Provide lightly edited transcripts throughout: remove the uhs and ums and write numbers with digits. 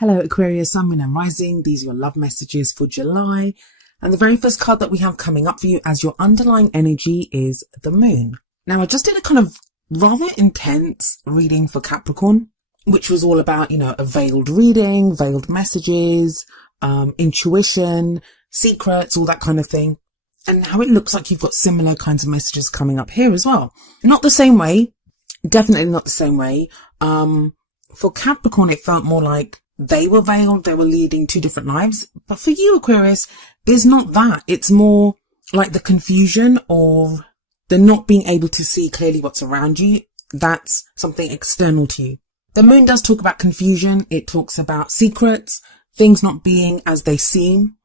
Hello Aquarius, Sun, Moon and Rising. These are your love messages for July. And the very first card that we have coming up for you as your underlying energy is the Moon. Now I just did a kind of rather intense reading for Capricorn, which was all about, a veiled reading, veiled messages, intuition, secrets, all that kind of thing. And how it looks like you've got similar kinds of messages coming up here as well. Not the same way, definitely not the same way. For Capricorn, it felt more like they were veiled, they were leading two different lives. But for you, Aquarius, it's not that. It's more like the confusion of the not being able to see clearly what's around you. That's something external to you. The Moon does talk about confusion. It talks about secrets, things not being as they seem.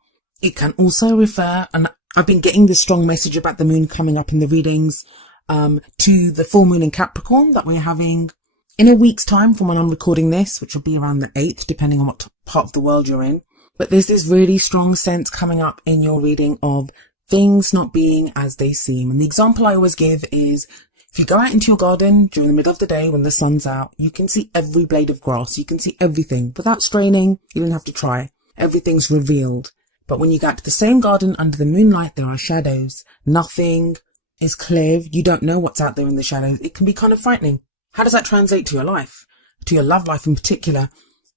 It can also refer, and I've been getting this strong message about the Moon coming up in the readings, to the full moon in Capricorn that we're having in a week's time from when I'm recording this, which will be around the 8th, depending on what part of the world you're in. But there's this really strong sense coming up in your reading of things not being as they seem. And the example I always give is, if you go out into your garden during the middle of the day when the sun's out, you can see every blade of grass. You can see everything without straining. You don't have to try. Everything's revealed. But when you go out to the same garden under the moonlight, there are shadows. Nothing is clear. You don't know what's out there in the shadows. It can be kind of frightening. How does that translate to your life, to your love life in particular?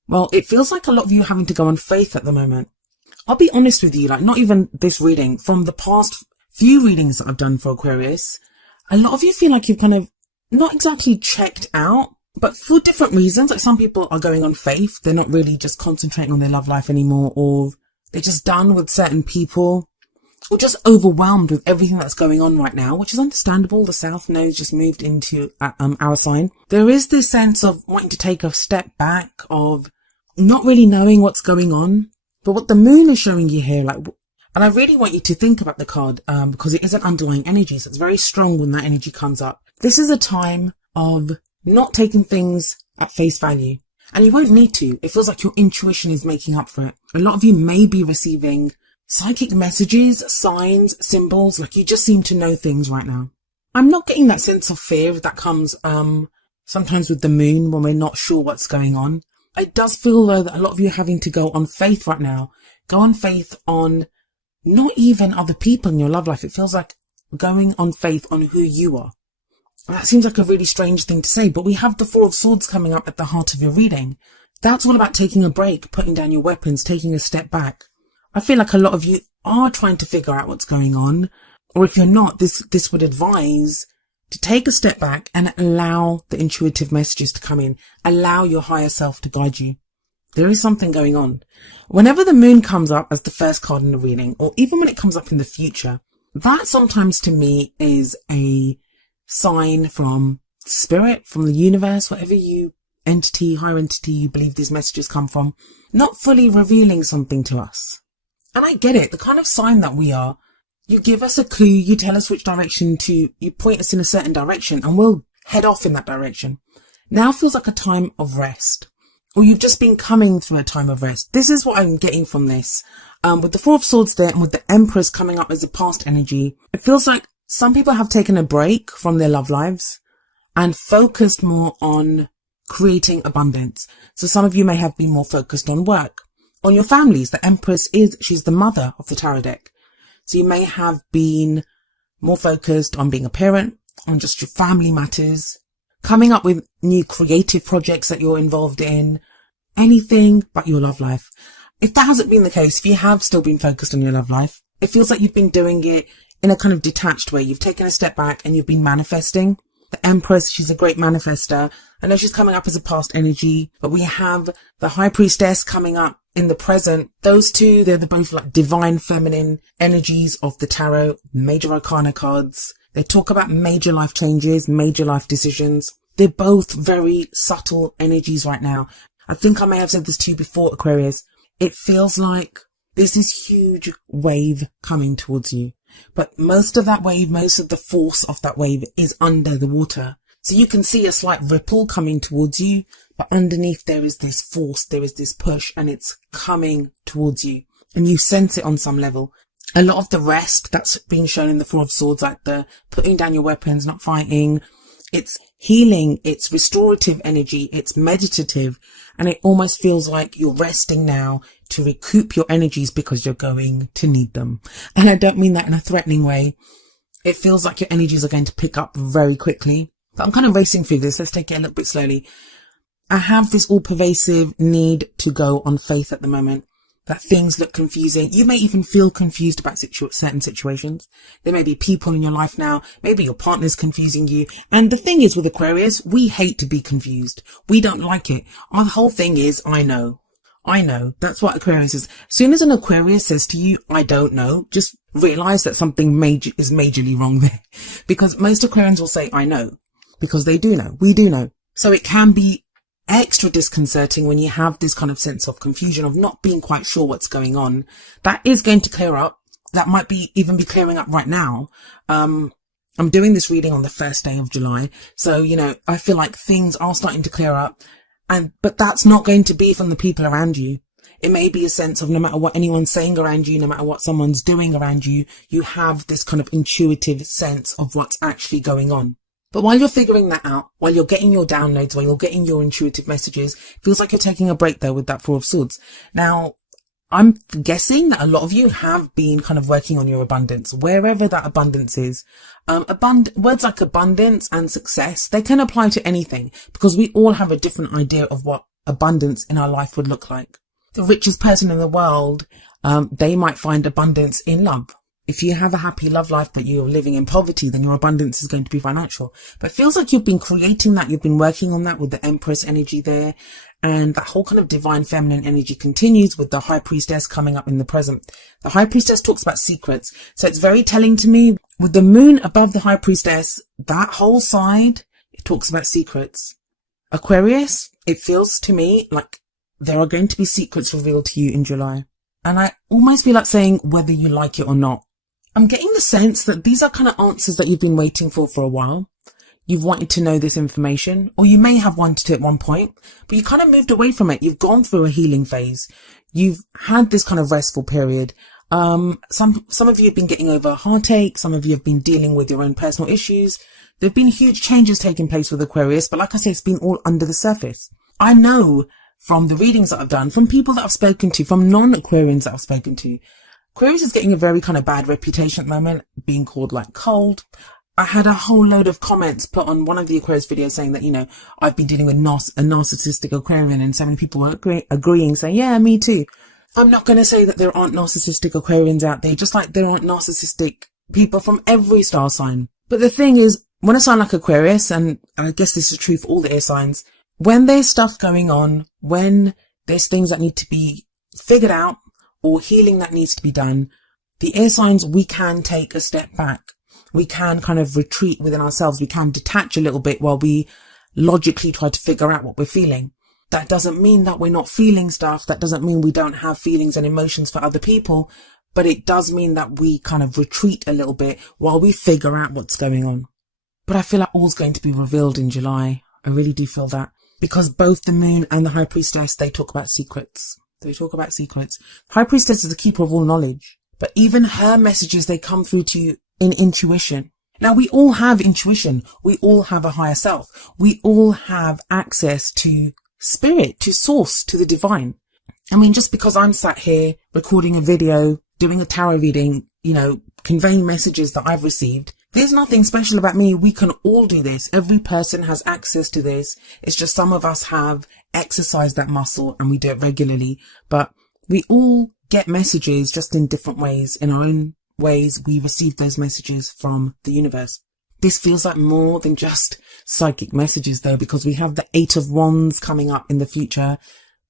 Well, it feels like a lot of you are having to go on faith at the moment. I'll be honest with you, like not even this reading, from the past few readings that I've done for Aquarius, a lot of you feel like you've kind of not exactly checked out, but for different reasons. Like some people are going on faith. They're not really just concentrating on their love life anymore, or they're just done with certain people, or just overwhelmed with everything that's going on right now, which is understandable. The South Node just moved into our sign. There is this sense of wanting to take a step back, of not really knowing what's going on. But what the Moon is showing you here, and I really want you to think about the card, because it is an underlying energy, so it's very strong when that energy comes up. This is a time of not taking things at face value. And you won't need to. It feels like your intuition is making up for it. A lot of you may be receiving psychic messages, signs, symbols, like you just seem to know things right now. I'm not getting that sense of fear that comes sometimes with the Moon when we're not sure what's going on. It does feel though that a lot of you are having to go on faith right now. Go on faith on not even other people in your love life. It feels like going on faith on who you are. That seems like a really strange thing to say, but we have the Four of Swords coming up at the heart of your reading. That's all about taking a break, putting down your weapons, taking a step back. I feel like a lot of you are trying to figure out what's going on, or if you're not, this would advise to take a step back and allow the intuitive messages to come in. Allow your higher self to guide you. There is something going on. Whenever the Moon comes up as the first card in the reading, or even when it comes up in the future, that sometimes to me is a sign from spirit, from the universe, whatever higher entity you believe these messages come from, not fully revealing something to us. And I get it, the kind of sign that we are, you give us a clue, you tell us which direction you point us in a certain direction, and we'll head off in that direction. Now feels like a time of rest, or you've just been coming through a time of rest. This is what I'm getting from this. With the Four of Swords there, and with the Empress coming up as a past energy, it feels like some people have taken a break from their love lives and focused more on creating abundance. So some of you may have been more focused on work, on your families. The Empress she's the mother of the tarot deck. So you may have been more focused on being a parent, on just your family matters, coming up with new creative projects that you're involved in, anything but your love life. If that hasn't been the case, if you have still been focused on your love life, it feels like you've been doing it in a kind of detached way. You've taken a step back and you've been manifesting. The Empress, she's a great manifester. I know she's coming up as a past energy, but we have the High Priestess coming up in the present. Those two, they're both like divine feminine energies of the tarot, major arcana cards. They talk about major life changes, major life decisions. They're both very subtle energies right now. I think I may have said this to you before, Aquarius. It feels like there's this huge wave coming towards you. But most of that wave, most of the force of that wave is under the water. So you can see a slight ripple coming towards you, but underneath there is this force, there is this push, and it's coming towards you. And you sense it on some level. A lot of the rest that's being shown in the Four of Swords, like the putting down your weapons, not fighting, It's healing, it's restorative energy, it's meditative, and it almost feels like you're resting now to recoup your energies because you're going to need them. And I don't mean that in a threatening way. It feels like your energies are going to pick up very quickly. But I'm kind of racing through this. Let's take it a little bit slowly. I have this all-pervasive need to go on faith at the moment. That things look confusing. You may even feel confused about certain situations. There may be people in your life now. Maybe your partner's confusing you. And the thing is with Aquarius, we hate to be confused. We don't like it. Our whole thing is, I know. I know. That's what Aquarius is. As soon as an Aquarius says to you, I don't know, just realize that something is majorly wrong there. Because most Aquarians will say, I know. Because they do know. We do know. So it can be extra disconcerting when you have this kind of sense of confusion, of not being quite sure what's going on. That is going to clear up. That might be even be clearing up right now. I'm doing this reading on the first day of July. So, I feel like things are starting to clear up. But that's not going to be from the people around you. It may be a sense of no matter what anyone's saying around you, no matter what someone's doing around you, you have this kind of intuitive sense of what's actually going on. But while you're figuring that out, while you're getting your downloads, while you're getting your intuitive messages, it feels like you're taking a break there with that Four of Swords. Now, I'm guessing that a lot of you have been kind of working on your abundance, wherever that abundance is. Words like abundance and success, they can apply to anything because we all have a different idea of what abundance in our life would look like. The richest person in the world, they might find abundance in love. If you have a happy love life but you're living in poverty, then your abundance is going to be financial. But it feels like you've been creating that. You've been working on that with the Empress energy there. And that whole kind of divine feminine energy continues with the High Priestess coming up in the present. The High Priestess talks about secrets. So it's very telling to me with the moon above the High Priestess, that whole side, it talks about secrets. Aquarius, it feels to me like there are going to be secrets revealed to you in July. And I almost feel like saying whether you like it or not. I'm getting the sense that these are kind of answers that you've been waiting for a while. You've wanted to know this information, or you may have wanted to at one point, but you kind of moved away from it. You've gone through a healing phase. You've had this kind of restful period. Some of you have been getting over a heartache. Some of you have been dealing with your own personal issues. There have been huge changes taking place with Aquarius, but like I say, it's been all under the surface. I know from the readings that I've done, from people that I've spoken to, from non-Aquarians that I've spoken to, Aquarius is getting a very kind of bad reputation at the moment, being called like cold. I had a whole load of comments put on one of the Aquarius videos saying that, I've been dealing with a narcissistic Aquarian, and so many people were agreeing, saying, yeah, me too. I'm not going to say that there aren't narcissistic Aquarians out there, just like there aren't narcissistic people from every star sign. But the thing is, when a sign like Aquarius, and I guess this is true for all the air signs, when there's stuff going on, when there's things that need to be figured out, or healing that needs to be done, the air signs, we can take a step back. We can kind of retreat within ourselves. We can detach a little bit while we logically try to figure out what we're feeling. That doesn't mean that we're not feeling stuff. That doesn't mean we don't have feelings and emotions for other people. But it does mean that we kind of retreat a little bit while we figure out what's going on. But I feel like all's going to be revealed in July. I really do feel that. Because both the moon and the High Priestess, they talk about secrets. They talk about secrets. High Priestess is the keeper of all knowledge. But even her messages, they come through to you in intuition. Now, we all have intuition. We all have a higher self. We all have access to spirit, to source, to the divine. I mean, just because I'm sat here recording a video, doing a tarot reading, conveying messages that I've received, there's nothing special about me. We can all do this. Every person has access to this. It's just some of us have exercised that muscle and we do it regularly. But we all get messages just in different ways. In our own ways, we receive those messages from the universe. This feels like more than just psychic messages though, because we have the Eight of Wands coming up in the future.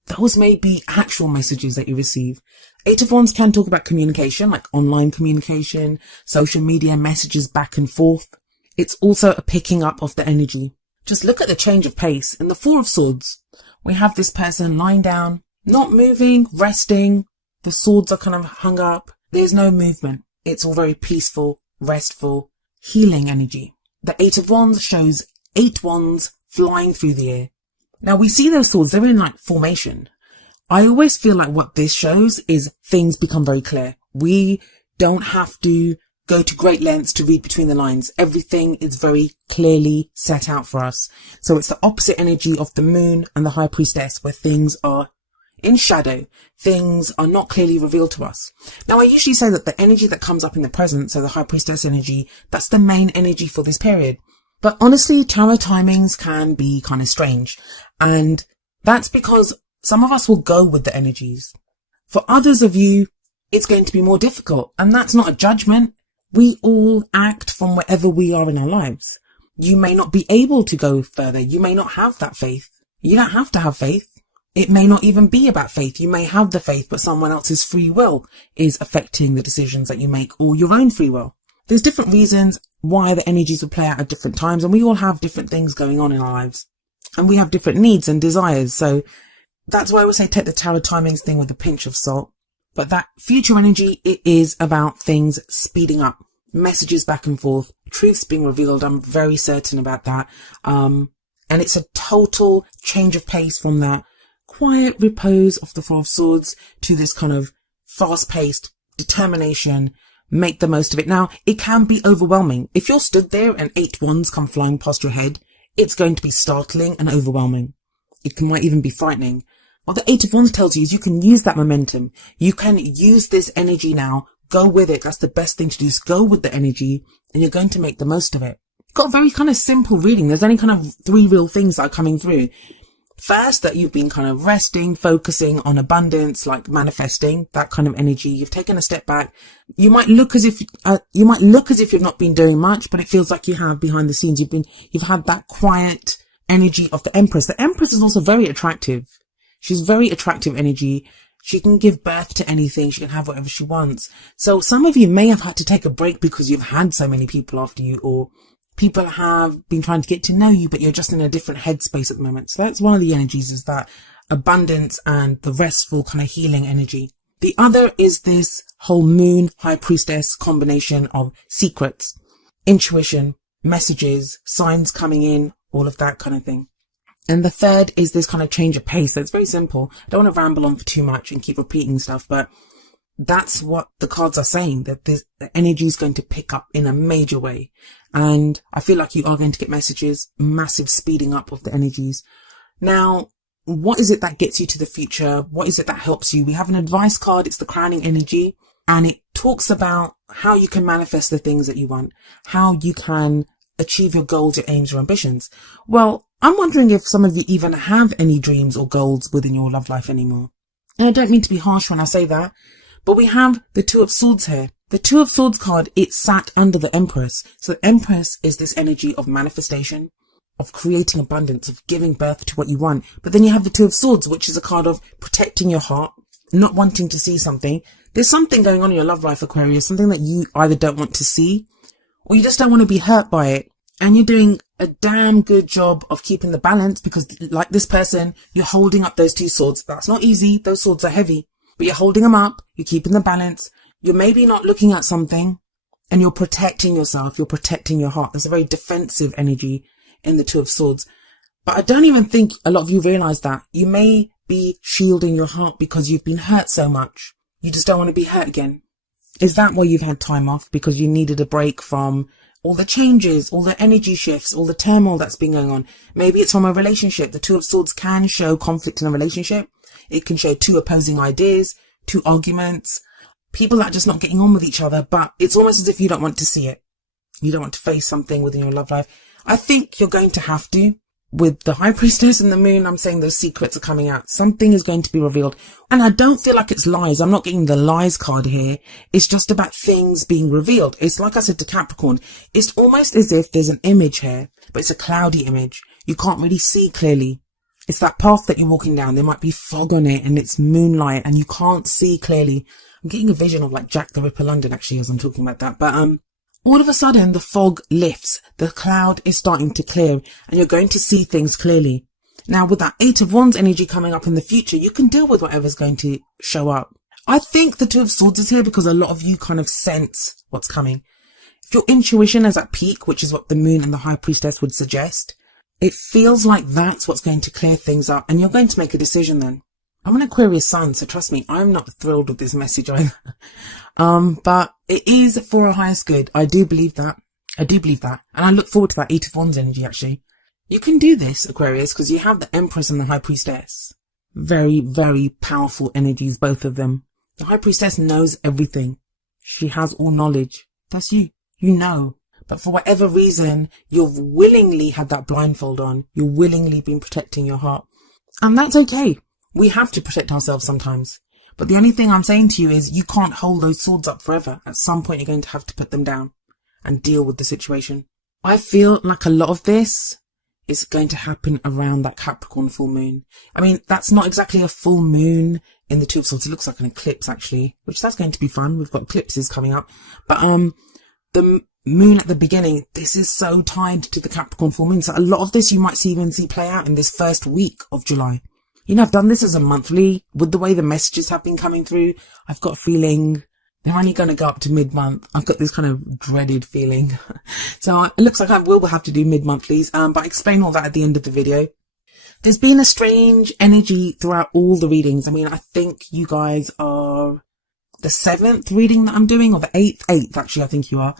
Those may be actual messages that you receive. Eight of Wands can talk about communication, like online communication, social media, messages back and forth. It's also a picking up of the energy. Just look at the change of pace. In the Four of Swords, we have this person lying down, not moving, resting. The swords are kind of hung up. There's no movement. It's all very peaceful, restful, healing energy. The Eight of Wands shows 8 wands flying through the air. Now we see those swords, they're in like formation. I always feel like what this shows is things become very clear. We don't have to go to great lengths to read between the lines. Everything is very clearly set out for us. So it's the opposite energy of the moon and the high priestess, where things are in shadow. Things are not clearly revealed to us. Now, I usually say that the energy that comes up in the present, so the high priestess energy, that's the main energy for this period. But honestly, tarot timings can be kind of strange. And that's because some of us will go with the energies. For others of you, it's going to be more difficult. And that's not a judgment. We all act from wherever we are in our lives. You may not be able to go further. You may not have that faith. You don't have to have faith. It may not even be about faith. You may have the faith, but someone else's free will is affecting the decisions that you make, or your own free will. There's different reasons why the energies will play out at different times, and we all have different things going on in our lives. And we have different needs and desires. So that's why I would say take the tarot timings thing with a pinch of salt. But that future energy, it is about things speeding up, messages back and forth, truths being revealed. I'm very certain about that. And it's a total change of pace from that quiet repose of the Four of Swords to this kind of fast-paced determination, make the most of it. Now, it can be overwhelming. If you're stood there and 8 wands come flying past your head, it's going to be startling and overwhelming. It might even be frightening. What the 8 of Wands tells you is you can use that momentum. You can use this energy now. Go with it. That's the best thing to do, is go with the energy, and you're going to make the most of it. You've got a very kind of simple reading. There's only kind of 3 real things that are coming through. First, that you've been kind of resting, focusing on abundance, like manifesting, that kind of energy. You've taken a step back. You might look as if you've not been doing much, but it feels like you have behind the scenes. You've had that quiet energy of the Empress. The Empress is also very attractive. She's very attractive energy. She can give birth to anything. She can have whatever she wants. So some of you may have had to take a break because you've had so many people after you, or people have been trying to get to know you, but you're just in a different headspace at the moment. So that's one of the energies, is that abundance and the restful kind of healing energy. The other is this whole moon high priestess combination of secrets, intuition, messages, signs coming in, all of that kind of thing. And the third is this kind of change of pace. So it's very simple. I don't want to ramble on for too much and keep repeating stuff, but that's what the cards are saying, that the energy is going to pick up in a major way. And I feel like you are going to get messages, massive speeding up of the energies. Now, what is it that gets you to the future? What is it that helps you? We have an advice card. It's the crowning energy, and it talks about how you can manifest the things that you want, how you can achieve your goals, your aims, your ambitions. Well, I'm wondering if some of you even have any dreams or goals within your love life anymore. And I don't mean to be harsh when I say that, but we have the Two of Swords here. The Two of Swords card, it sat under the Empress. So the Empress is this energy of manifestation, of creating abundance, of giving birth to what you want. But then you have the Two of Swords, which is a card of protecting your heart, not wanting to see something. There's something going on in your love life, Aquarius, something that you either don't want to see, or you just don't want to be hurt by it. And you're doing a damn good job of keeping the balance, because like this person, you're holding up those 2 swords. That's not easy. Those swords are heavy, but you're holding them up. You're keeping the balance. You're maybe not looking at something, and you're protecting yourself. You're protecting your heart. There's a very defensive energy in the Two of Swords. But I don't even think a lot of you realize that. You may be shielding your heart because you've been hurt so much. You just don't want to be hurt again. Is that why you've had time off? Because you needed a break from all the changes, all the energy shifts, all the turmoil that's been going on. Maybe it's from a relationship. The Two of Swords can show conflict in a relationship. It can show 2 opposing ideas, 2 arguments, people that are just not getting on with each other, but it's almost as if you don't want to see it. You don't want to face something within your love life. I think you're going to have to. With the High Priestess and the Moon, I'm saying those secrets are coming out. Something is going to be revealed. And I don't feel like it's lies. I'm not getting the lies card here. It's just about things being revealed. It's like I said to Capricorn. It's almost as if there's an image here, but it's a cloudy image. You can't really see clearly. It's that path that you're walking down. There might be fog on it and it's moonlight and you can't see clearly. I'm getting a vision of like Jack the Ripper London actually as I'm talking about that. But all of a sudden the fog lifts. The cloud is starting to clear and you're going to see things clearly. Now with that 8 of Wands energy coming up in the future, you can deal with whatever's going to show up. I think the 2 of Swords is here because a lot of you kind of sense what's coming. If your intuition is at peak, which is what the Moon and the High Priestess would suggest, it feels like that's what's going to clear things up and you're going to make a decision then. I'm an Aquarius sun, so trust me, I'm not thrilled with this message either. But it is for our highest good. I do believe that. I do believe that. And I look forward to that 8 of Wands energy, actually. You can do this, Aquarius, because you have the Empress and the High Priestess. Very, very powerful energies, both of them. The High Priestess knows everything. She has all knowledge. That's you. You know. But for whatever reason, you've willingly had that blindfold on. You've willingly been protecting your heart. And that's okay. We have to protect ourselves sometimes. But the only thing I'm saying to you is you can't hold those swords up forever. At some point, you're going to have to put them down and deal with the situation. I feel like a lot of this is going to happen around that Capricorn full moon. I mean, that's not exactly a full moon in the Two of Swords. It looks like an eclipse, actually, which that's going to be fun. We've got eclipses coming up. But the moon at the beginning, this is so tied to the Capricorn full moon. So a lot of this you might even see play out in this first week of July. You know, I've done this as a monthly. With the way the messages have been coming through, I've got a feeling they're only going to go up to mid-month. I've got this kind of dreaded feeling. So it looks like I will have to do mid-monthlies, but I explain all that at the end of the video. There's been a strange energy throughout all the readings. I mean, I think you guys are the 7th reading that I'm doing, or the 8th actually, I think you are.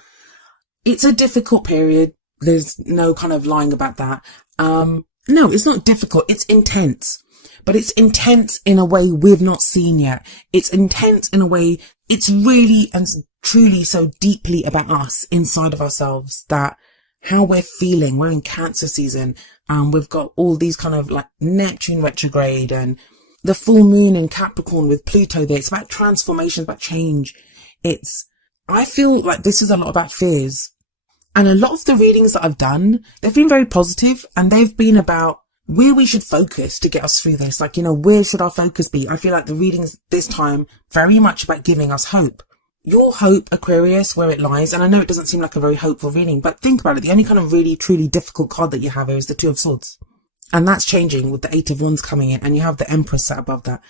It's a difficult period. There's no kind of lying about that. No, it's not difficult. It's intense. But it's intense in a way we've not seen yet. It's intense in a way, it's really and truly so deeply about us, inside of ourselves, that how we're feeling. We're in Cancer season, and we've got all these kind of like Neptune retrograde and the full moon in Capricorn with Pluto there. It's about transformation, about change. I feel like this is a lot about fears. And a lot of the readings that I've done, they've been very positive, and they've been about where we should focus to get us through this. Like, you know, where should our focus be? I feel like the readings this time very much about giving us hope. Your hope, Aquarius, where it lies, and I know it doesn't seem like a very hopeful reading, but think about it. The only kind of really, truly difficult card that you have here is the Two of Swords. And that's changing with the 8 of Wands coming in, and you have the Empress sat above that.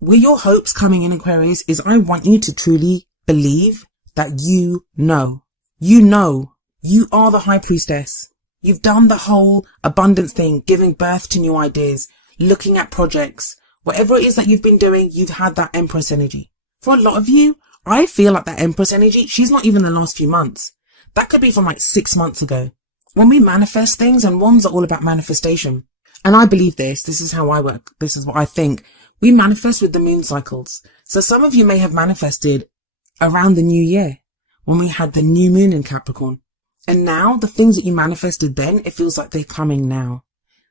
Where your hope's coming in, Aquarius, is I want you to truly believe that you know. You know. You are the High Priestess. You've done the whole abundance thing, giving birth to new ideas, looking at projects. Whatever it is that you've been doing, you've had that Empress energy. For a lot of you, I feel like that Empress energy, she's not even the last few months. That could be from like 6 months ago. When we manifest things, and Wands are all about manifestation. And I believe this is how I work. This is what I think. We manifest with the moon cycles. So some of you may have manifested around the new year, when we had the new moon in Capricorn. And now the things that you manifested then, it feels like they're coming now.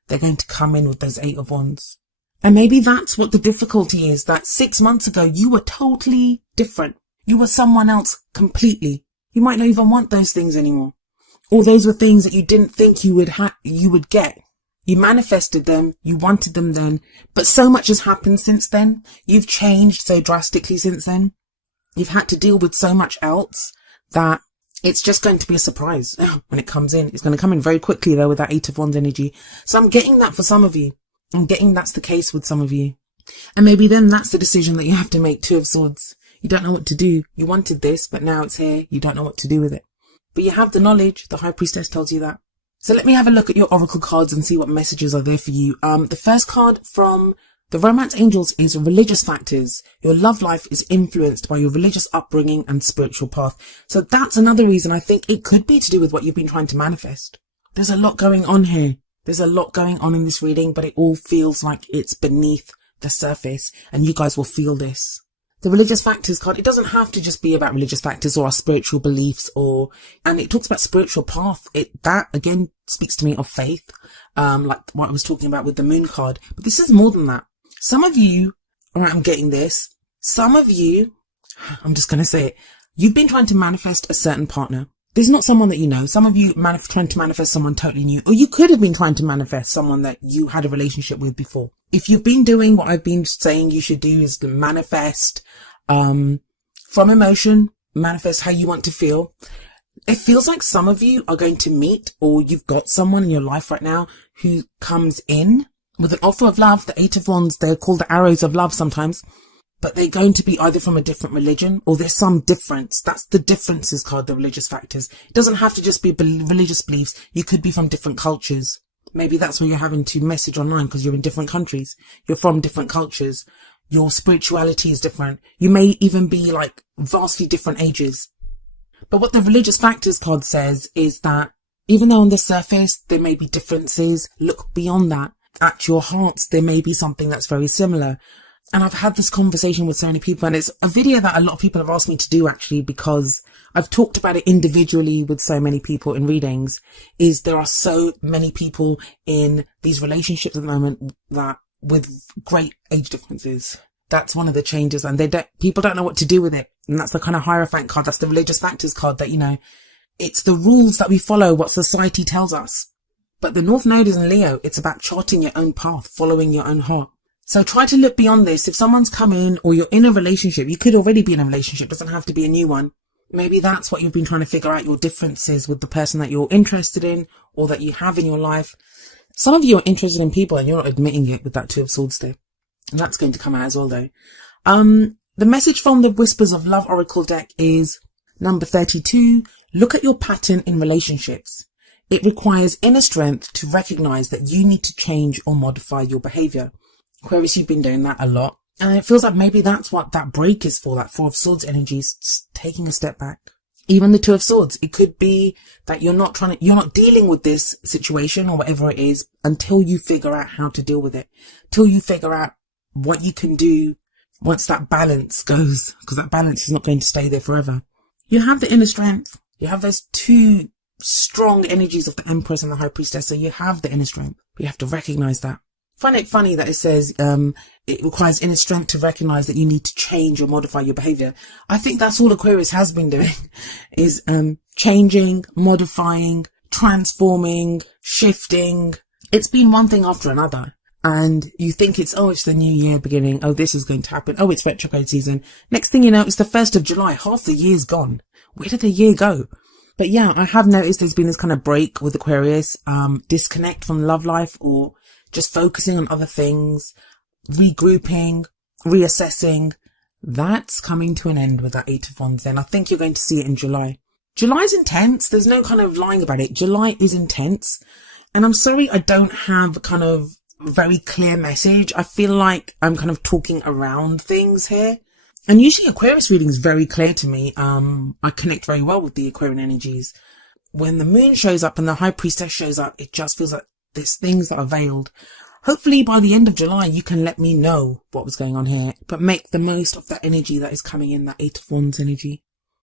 They're going to come in with those 8 of Wands. And maybe that's what the difficulty is, that 6 months ago, you were totally different. You were someone else completely. You might not even want those things anymore. Or those were things that you didn't think you would get. You manifested them. You wanted them then. But so much has happened since then. You've changed so drastically since then. You've had to deal with so much else that it's just going to be a surprise when it comes in. It's going to come in very quickly, though, with that 8 of Wands energy. So I'm getting that for some of you. I'm getting that's the case with some of you. And maybe then that's the decision that you have to make, 2 of Swords. You don't know what to do. You wanted this, but now it's here. You don't know what to do with it. But you have the knowledge. The High Priestess tells you that. So let me have a look at your oracle cards and see what messages are there for you. The first card from the Romance Angels is religious factors. Your love life is influenced by your religious upbringing and spiritual path. So that's another reason I think it could be to do with what you've been trying to manifest. There's a lot going on here. There's a lot going on in this reading, but it all feels like it's beneath the surface, and you guys will feel this. The religious factors card, it doesn't have to just be about religious factors or our spiritual beliefs, and it talks about spiritual path. That again speaks to me of faith, like what I was talking about with the moon card. But this is more than that. Some of you, all right, I'm getting this. Some of you, I'm just going to say it, you've been trying to manifest a certain partner. There's not someone that you know. Some of you trying to manifest someone totally new, or you could have been trying to manifest someone that you had a relationship with before. If you've been doing what I've been saying you should do, is to manifest from emotion, manifest how you want to feel. It feels like some of you are going to meet, or you've got someone in your life right now who comes in with an offer of love. The 8 of Wands, they're called the arrows of love sometimes, but they're going to be either from a different religion, or there's some difference. That's the differences card, the religious factors. It doesn't have to just be religious beliefs. You could be from different cultures. Maybe that's why you're having to message online, because you're in different countries. You're from different cultures. Your spirituality is different. You may even be like vastly different ages. But what the religious factors card says is that even though on the surface there may be differences, look beyond that. At your hearts, there may be something that's very similar. And I've had this conversation with so many people, and it's a video that a lot of people have asked me to do actually, because I've talked about it individually with so many people in readings, is there are so many people in these relationships at the moment that with great age differences. That's one of the changes, and people don't know what to do with it. And that's the kind of Hierophant card. That's the religious factors card that, you know, it's the rules that we follow, what society tells us. But the North Node is in Leo. It's about charting your own path, following your own heart. So try to look beyond this. If someone's come in or you're in a relationship, you could already be in a relationship. It doesn't have to be a new one. Maybe that's what you've been trying to figure out, your differences with the person that you're interested in or that you have in your life. Some of you are interested in people and you're not admitting it with that Two of Swords there. And that's going to come out as well though. The message from the Whispers of Love Oracle deck is number 32. Look at your pattern in relationships. It requires inner strength to recognize that you need to change or modify your behavior. Aquarius, you've been doing that a lot. And it feels like maybe that's what that break is for, that Four of Swords energy is taking a step back. Even the Two of Swords, it could be that you're not dealing with this situation or whatever it is until you figure out how to deal with it. Till you figure out what you can do once that balance goes, because that balance is not going to stay there forever. You have the inner strength. You have those two strong energies of the Empress and the High Priestess. So you have the inner strength. But you have to recognize that. I find it funny that it says it requires inner strength to recognize that you need to change or modify your behavior. I think that's all Aquarius has been doing is changing, modifying, transforming, shifting. It's been one thing after another. And you think it's the new year beginning. Oh, this is going to happen. Oh, it's retrograde season. Next thing you know, it's the 1st of July. Half the year's gone. Where did the year go? But yeah, I have noticed there's been this kind of break with Aquarius, disconnect from love life or just focusing on other things, regrouping, reassessing. That's coming to an end with that Eight of Wands then. I think you're going to see it in July. July's intense. There's no kind of lying about it. July is intense. And I'm sorry I don't have kind of very clear message. I feel like I'm kind of talking around things here. And usually Aquarius reading is very clear to me. I connect very well with the Aquarian energies. When the moon shows up and the High Priestess shows up, it just feels like there's things that are veiled. Hopefully by the end of July, you can let me know what was going on here, but make the most of that energy that is coming in, that Eight of Wands energy.